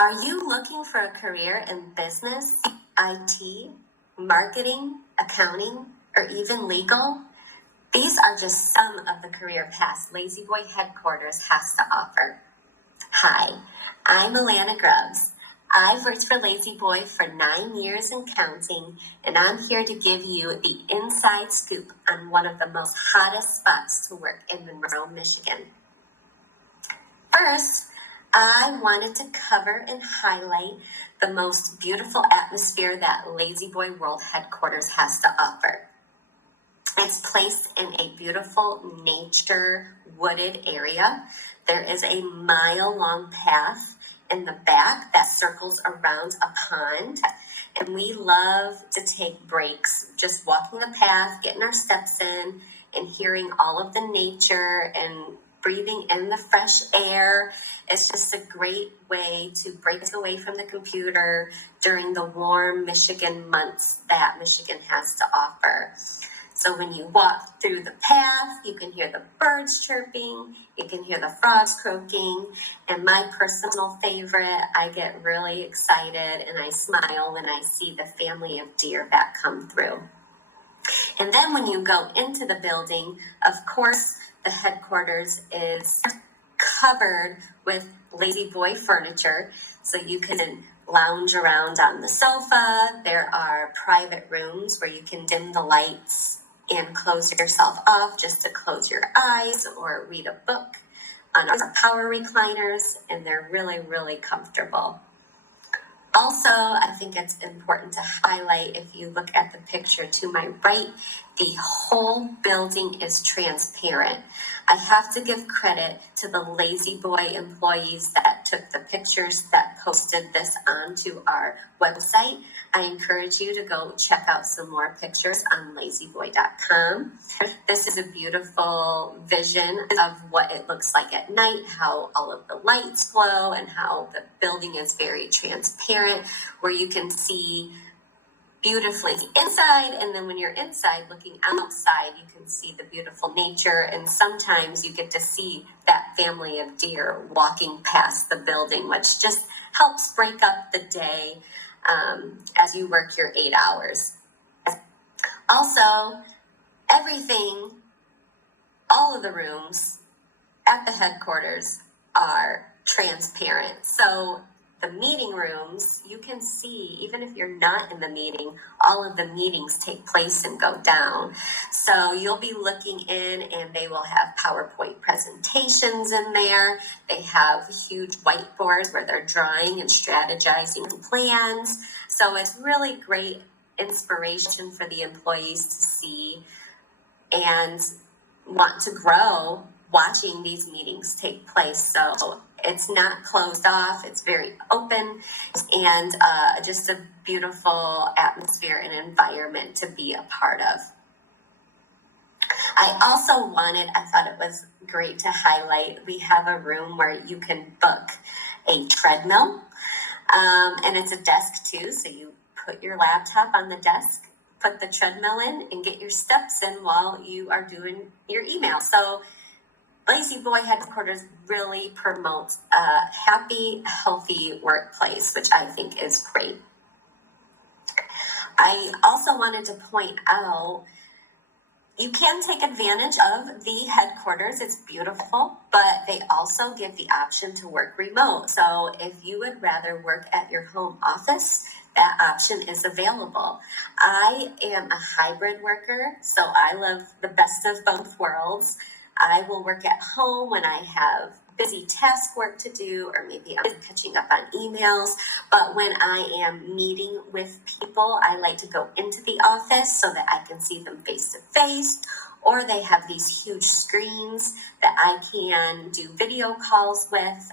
Are you looking for a career in business, IT, marketing, accounting, or even legal? These are just some of the career paths La-Z-Boy headquarters has to offer. Hi, I'm Alana Grubbs. I've worked for La-Z-Boy for 9 years and counting, and I'm here to give you the inside scoop on one of the most hottest spots to work in Monroe, Michigan. First, I wanted to cover and highlight the most beautiful atmosphere that La-Z-Boy World Headquarters has to offer. It's placed in a beautiful nature wooded area. There is a mile-long path in the back that circles around a pond. And we love to take breaks, just walking the path, getting our steps in, and hearing all of the nature and breathing in the fresh air. It's just a great way to break away from the computer during the warm Michigan months that Michigan has to offer. So when you walk through the path, you can hear the birds chirping, you can hear the frogs croaking, and my personal favorite, I get really excited and I smile when I see the family of deer that come through. And then when you go into the building, of course, the headquarters is covered with La-Z-Boy furniture, so you can lounge around on the sofa. There are private rooms where you can dim the lights and close yourself off just to close your eyes or read a book on our power recliners, and they're really, really comfortable. Also, I think it's important to highlight, if you look at the picture to my right, the whole building is transparent. I have to give credit to the La-Z-Boy employees that took the pictures that posted this onto our website. I encourage you to go check out some more pictures on lazyboy.com. This is a beautiful vision of what it looks like at night, how all of the lights glow, and how the building is very transparent, where you can see beautifully inside, and then when you're inside looking outside, you can see the beautiful nature, and sometimes you get to see that family of deer walking past the building, which just helps break up the day as you work your 8 hours. Also, everything, all of the rooms at the headquarters are transparent. So the meeting rooms, you can see, even if you're not in the meeting, all of the meetings take place and go down. So you'll be looking in and they will have PowerPoint presentations in there. They have huge whiteboards where they're drawing and strategizing plans. So it's really great inspiration for the employees to see and want to grow watching these meetings take place. So it's not closed off, it's very open, and just a beautiful atmosphere and environment to be a part of. I thought it was great to highlight, we have a room where you can book a treadmill, and it's a desk too, so you put your laptop on the desk, put the treadmill in, and get your steps in while you are doing your email. So La-Z-Boy headquarters really promotes a happy, healthy workplace, which I think is great. I also wanted to point out, you can take advantage of the headquarters. It's beautiful, but they also give the option to work remote. So if you would rather work at your home office, that option is available. I am a hybrid worker, so I love the best of both worlds. I will work at home when I have busy task work to do, or maybe I'm catching up on emails. But when I am meeting with people, I like to go into the office so that I can see them face to face, or they have these huge screens that I can do video calls with,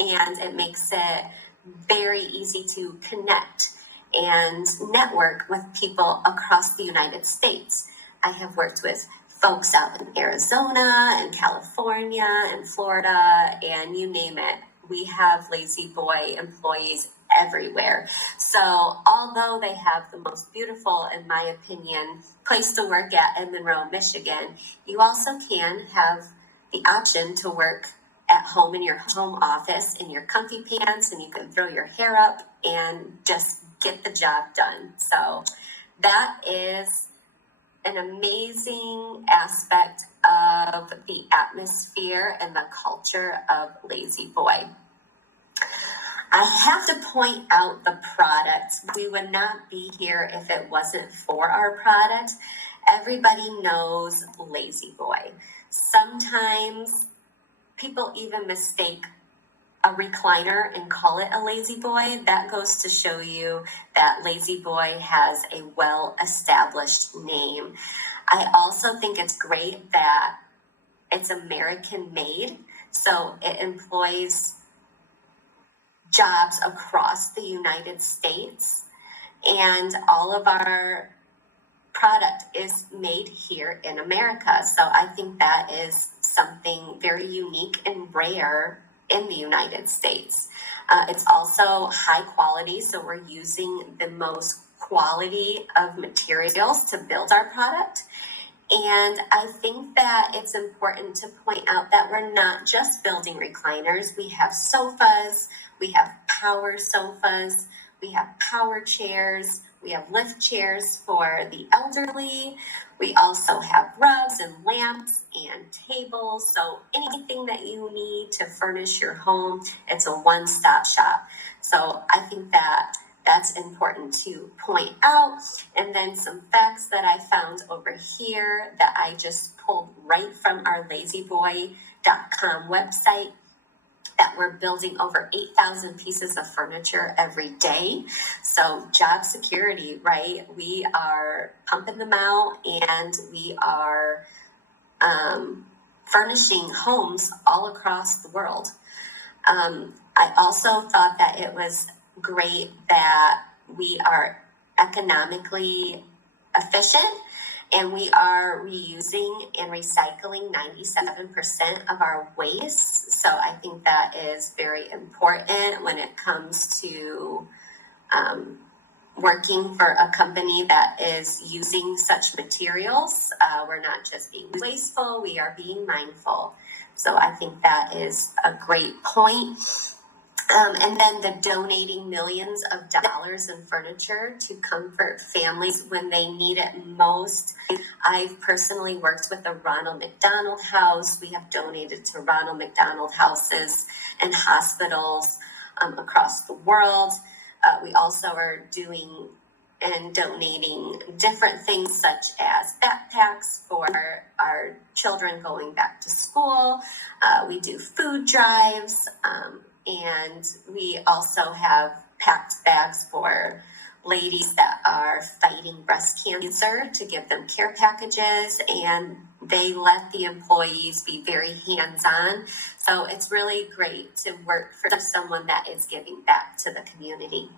and it makes it very easy to connect and network with people across the United States. I have worked with folks out in Arizona and California and Florida, and you name it. We have La-Z-Boy employees everywhere. So although they have the most beautiful, in my opinion, place to work at in Monroe, Michigan, you also can have the option to work at at home in your home office in your comfy pants, and you can throw your hair up and just get the job done. So that is an amazing aspect of the atmosphere and the culture of La-Z-Boy. I have to point out the product. We would not be here if it wasn't for our product. Everybody knows La-Z-Boy. Sometimes people even mistake a recliner and call it a La-Z-Boy. That goes to show you that La-Z-Boy has a well-established name. I also think it's great that it's American made, so it employs jobs across the United States, and all of our product is made here in America. So I think that is something very unique and rare in the United States. It's also high quality, so we're using the most quality of materials to build our product. And I think that it's important to point out that we're not just building recliners. We have sofas, we have power sofas, we have power chairs, we have lift chairs for the elderly. We also have rugs and lamps and tables. So anything that you need to furnish your home, it's a one-stop shop. So I think that that's important to point out. And then some facts that I found over here that I just pulled right from our lazyboy.com website, that we're building over 8,000 pieces of furniture every day. So job security, right? We are pumping them out, and we are furnishing homes all across the world. I also thought that it was great that we are economically efficient, and we are reusing and recycling 97% of our waste. So I think that is very important when it comes to working for a company that is using such materials. We're not just being wasteful, we are being mindful. So I think that is a great point. And then the donating millions of dollars in furniture to comfort families when they need it most. I've personally worked with the Ronald McDonald House. We have donated to Ronald McDonald houses and hospitals across the world. We also are doing and donating different things such as backpacks for our children going back to school. We do food drives, and we also have packed bags for ladies that are fighting breast cancer to give them care packages, and they let the employees be very hands-on. So it's really great to work for someone that is giving back to the community.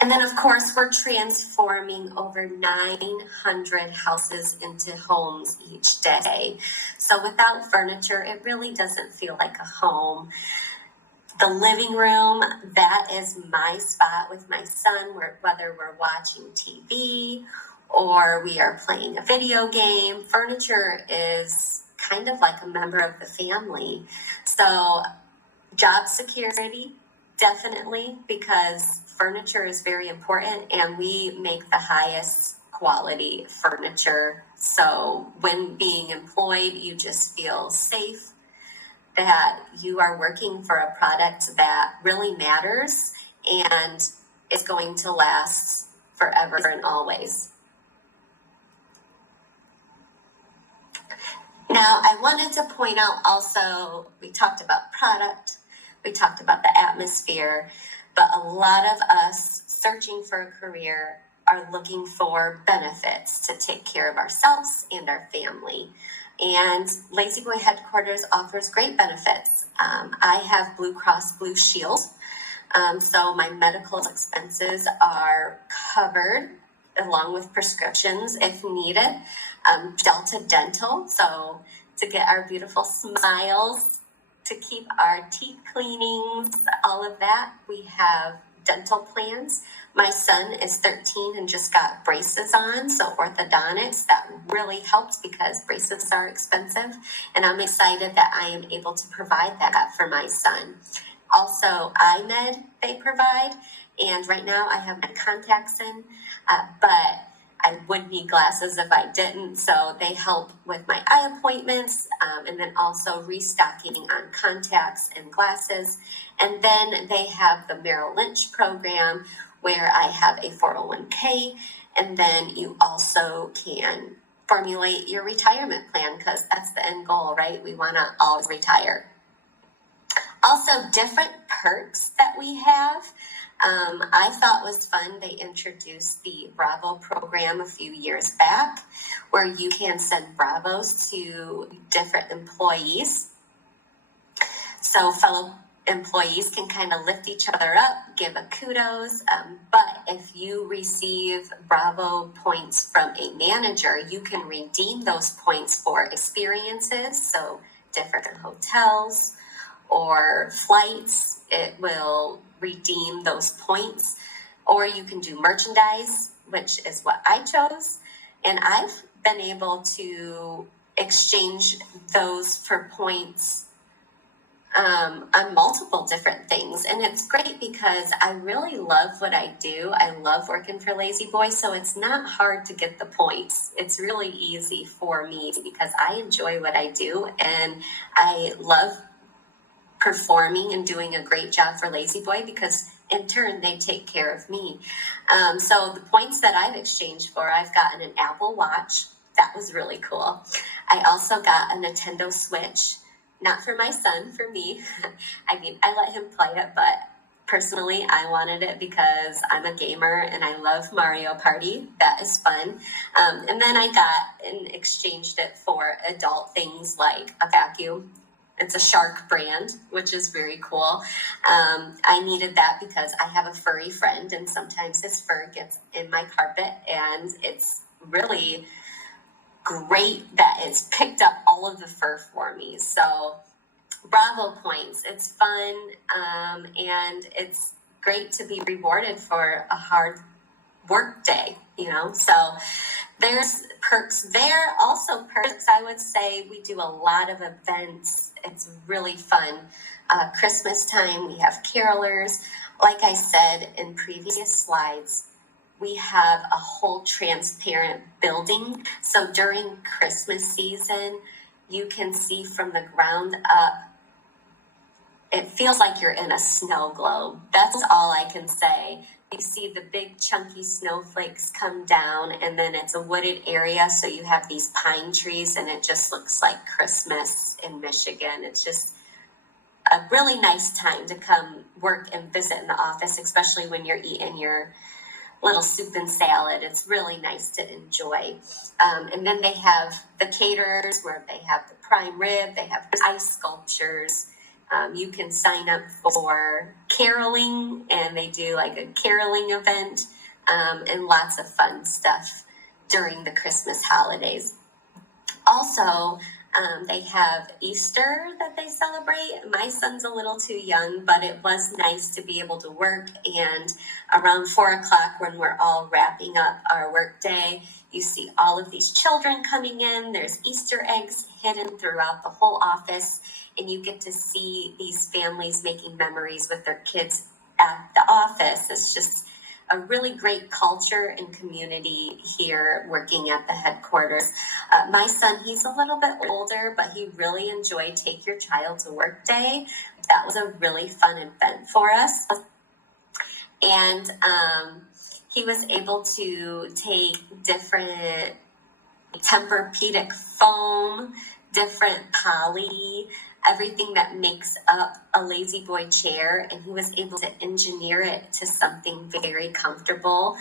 And then, of course, we're transforming over 900 houses into homes each day. So without furniture, it really doesn't feel like a home. The living room, that is my spot with my son, whether we're watching TV or we are playing a video game. Furniture is kind of like a member of the family. So job security, definitely, because furniture is very important, and we make the highest quality furniture. So when being employed, you just feel safe that you are working for a product that really matters and is going to last forever and always. Now, I wanted to point out also, we talked about product, we talked about the atmosphere, but a lot of us searching for a career are looking for benefits to take care of ourselves and our family. And La-Z-Boy headquarters offers great benefits. I have Blue Cross Blue Shield, so my medical expenses are covered along with prescriptions if needed. Delta Dental, so to get our beautiful smiles, to keep our teeth cleanings, all of that. We have dental plans. My son is 13 and just got braces on, so orthodontics, that really helps because braces are expensive, and I'm excited that I am able to provide that for my son. Also, iMed they provide, and right now I have my contacts in, but I would need glasses if I didn't, so they help with my eye appointments, and then also restocking on contacts and glasses. And then they have the Merrill Lynch program where I have a 401k, and then you also can formulate your retirement plan because that's the end goal, right? We want to all retire. Also, different perks that we have. I thought was fun. They introduced the Bravo program a few years back where you can send Bravos to different employees. So fellow employees can kind of lift each other up, give a kudos. But if you receive Bravo points from a manager, you can redeem those points for experiences. So different hotels or flights, it will redeem those points. Or you can do merchandise, which is what I chose. And I've been able to exchange those for points on multiple different things. And it's great because I really love what I do. I love working for La-Z-Boy, so it's not hard to get the points. It's really easy for me because I enjoy what I do and I love performing and doing a great job for La-Z-Boy because in turn they take care of me. So the points that I've exchanged for, I've gotten an Apple Watch. That was really cool. I also got a Nintendo Switch, not for my son, for me. I mean, I let him play it, but personally I wanted it because I'm a gamer and I love Mario Party. That is fun. And then I got and exchanged it for adult things like a vacuum. It's a Shark brand, which is very cool. I needed that because I have a furry friend and sometimes his fur gets in my carpet, and it's really great that it's picked up all of the fur for me. So Bravo points, it's fun, and it's great to be rewarded for a hard work day, so there's perks there. Also perks, I would say we do a lot of events. It's really fun. Christmas time, we have carolers. Like I said in previous slides, we have a whole transparent building. So during Christmas season, you can see from the ground up, it feels like you're in a snow globe. That's all I can say. You see the big chunky snowflakes come down, and then it's a wooded area, so you have these pine trees, and it just looks like Christmas in Michigan. It's just a really nice time to come work and visit in the office, especially when you're eating your little soup and salad. It's really nice to enjoy. And then they have the caterers where they have the prime rib, they have ice sculptures. You can sign up for caroling, and they do like a caroling event, and lots of fun stuff during the Christmas holidays. Also, they have Easter that they celebrate. My son's a little too young, but it was nice to be able to work. And around 4 o'clock, when we're all wrapping up our work day, you see all of these children coming in. There's Easter eggs hidden throughout the whole office, and you get to see these families making memories with their kids at the office. It's just a really great culture and community here working at the headquarters. My son, he's a little bit older, but he really enjoyed Take Your Child to Work Day. That was a really fun event for us. And he was able to take different Tempur-Pedic foam, different poly, everything that makes up a La-Z-Boy chair, and he was able to engineer it to something very comfortable.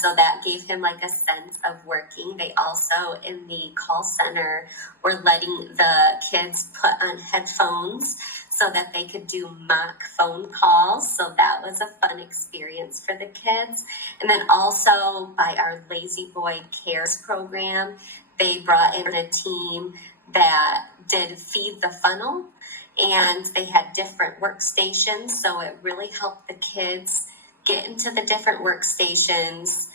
So that gave him like a sense of working. They also, in the call center, were letting the kids put on headphones so that they could do mock phone calls. So that was a fun experience for the kids. And then also by our La-Z-Boy Cares program, they brought in a team that did Feed the Funnel, and they had different workstations, so it really helped the kids get into the different workstations,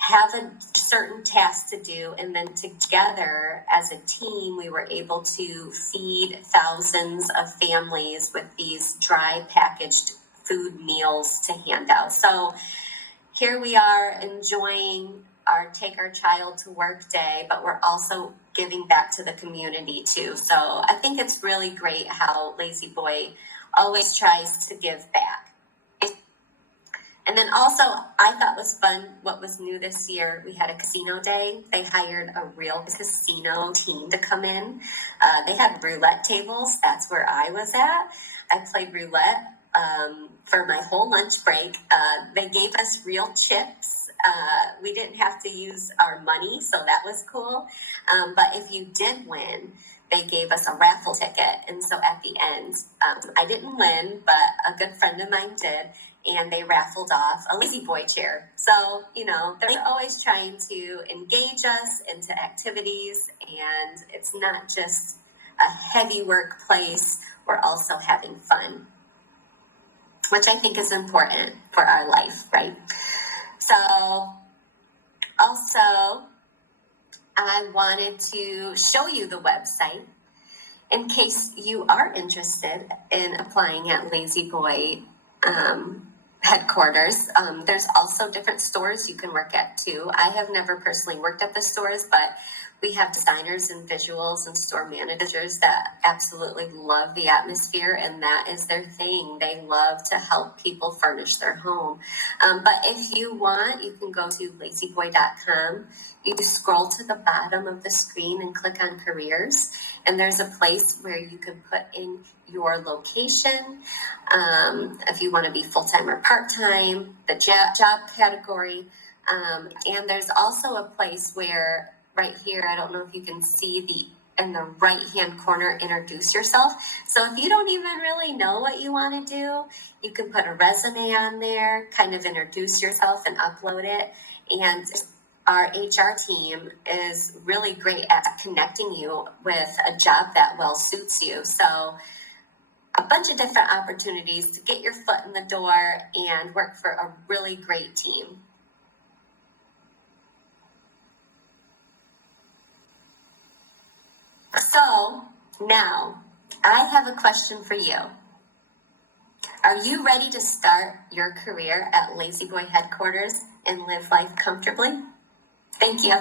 have a certain task to do, and then together as a team, we were able to feed thousands of families with these dry packaged food meals to hand out. So here we are enjoying our Take Our Child to Work Day, but we're also giving back to the community too. So I think it's really great how Lazy Boy always tries to give back. And then also, I thought was fun, what was new this year, we had a casino day. They hired a real casino team to come in. They had roulette tables. That's where I was at. I played roulette for my whole lunch break. They gave us real chips. We didn't have to use our money, so that was cool. But if you did win, they gave us a raffle ticket. And so at the end, I didn't win, but a good friend of mine did. And they raffled off a Lazy Boy chair. So, they're always trying to engage us into activities, and it's not just a heavy workplace. We're also having fun, which I think is important for our life, right? So, also, I wanted to show you the website in case you are interested in applying at Lazy Boy headquarters. There's also different stores you can work at too. I have never personally worked at the stores, but we have designers and visuals and store managers that absolutely love the atmosphere, and that is their thing. They love to help people furnish their home. But if you want, you can go to lazyboy.com. You just scroll to the bottom of the screen and click on careers, and there's a place where you can put in your location, if you want to be full-time or part-time, the job category, and there's also a place where right here, I don't know if you can see in the right-hand corner, introduce yourself. So if you don't even really know what you want to do, you can put a resume on there, kind of introduce yourself and upload it. And our HR team is really great at connecting you with a job that well suits you. So a bunch of different opportunities to get your foot in the door and work for a really great team. So now I have a question for you. Are you ready to start your career at Lazy Boy headquarters and live life comfortably? Thank you.